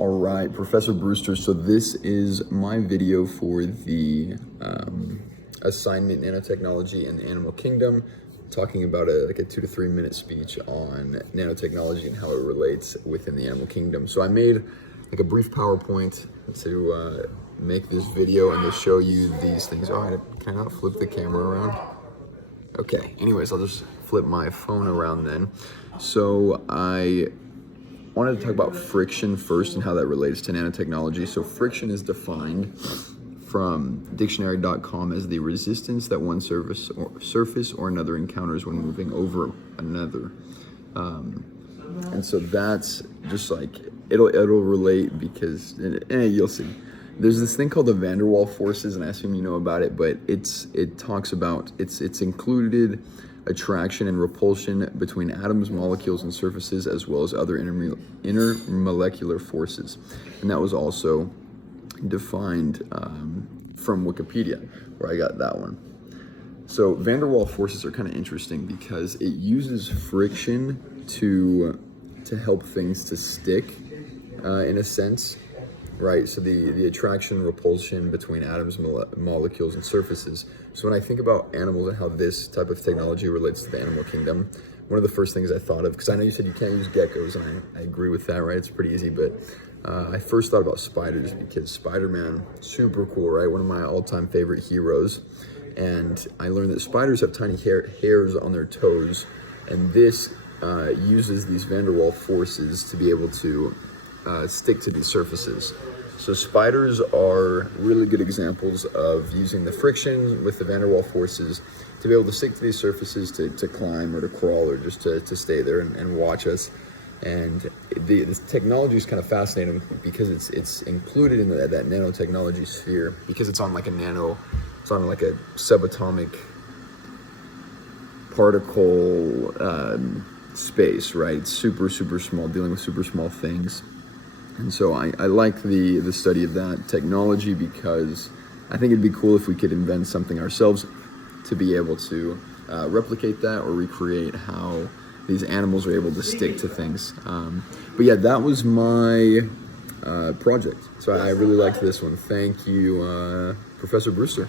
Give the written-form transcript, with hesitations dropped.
All right, Professor Brewster. So this is my video for the assignment Nanotechnology and the Animal Kingdom, talking about like a 2 to 3 minute speech on nanotechnology and how it relates within the animal kingdom. So I made like a brief PowerPoint to make this video and to show you these things. Oh, I cannot flip the camera around. Okay, anyways, I'll just flip my phone around then. So I wanted to talk about friction first and how that relates to nanotechnology. So friction is defined from dictionary.com as the resistance that one surface or another encounters when moving over another. And so that's just like, it'll relate because, you'll see. There's this thing called the van der Waals forces, and I assume you know about it, but it talks about, it's included attraction and repulsion between atoms, molecules, and surfaces, as well as other intermolecular forces. And that was also defined from Wikipedia, where I got that one. So van der Waals forces are kind of interesting because it uses friction to help things to stick in a sense, right? So the attraction, repulsion between atoms, molecules, and surfaces. So when I think about animals and how this type of technology relates to the animal kingdom, one of the first things I thought of, because I know you said you can't use geckos, and I agree with that, right? It's pretty easy, but I first thought about spiders because Spider-Man, super cool, right? One of my all-time favorite heroes. And I learned that spiders have tiny hairs on their toes, and this uses these van der Waals forces to be able to stick to these surfaces. So spiders are really good examples of using the friction with the van der Waals forces to be able to stick to these surfaces, to climb or to crawl or just to stay there and watch us. And this technology is kind of fascinating because it's included in that nanotechnology sphere, because it's on like it's on like a subatomic particle space, right? It's super small, dealing with super small things. And so I like the study of that technology because I think it'd be cool if we could invent something ourselves to be able to replicate that or recreate how these animals are able to stick to things. But yeah, that was my project. So I really liked this one. Thank you, Professor Brewster.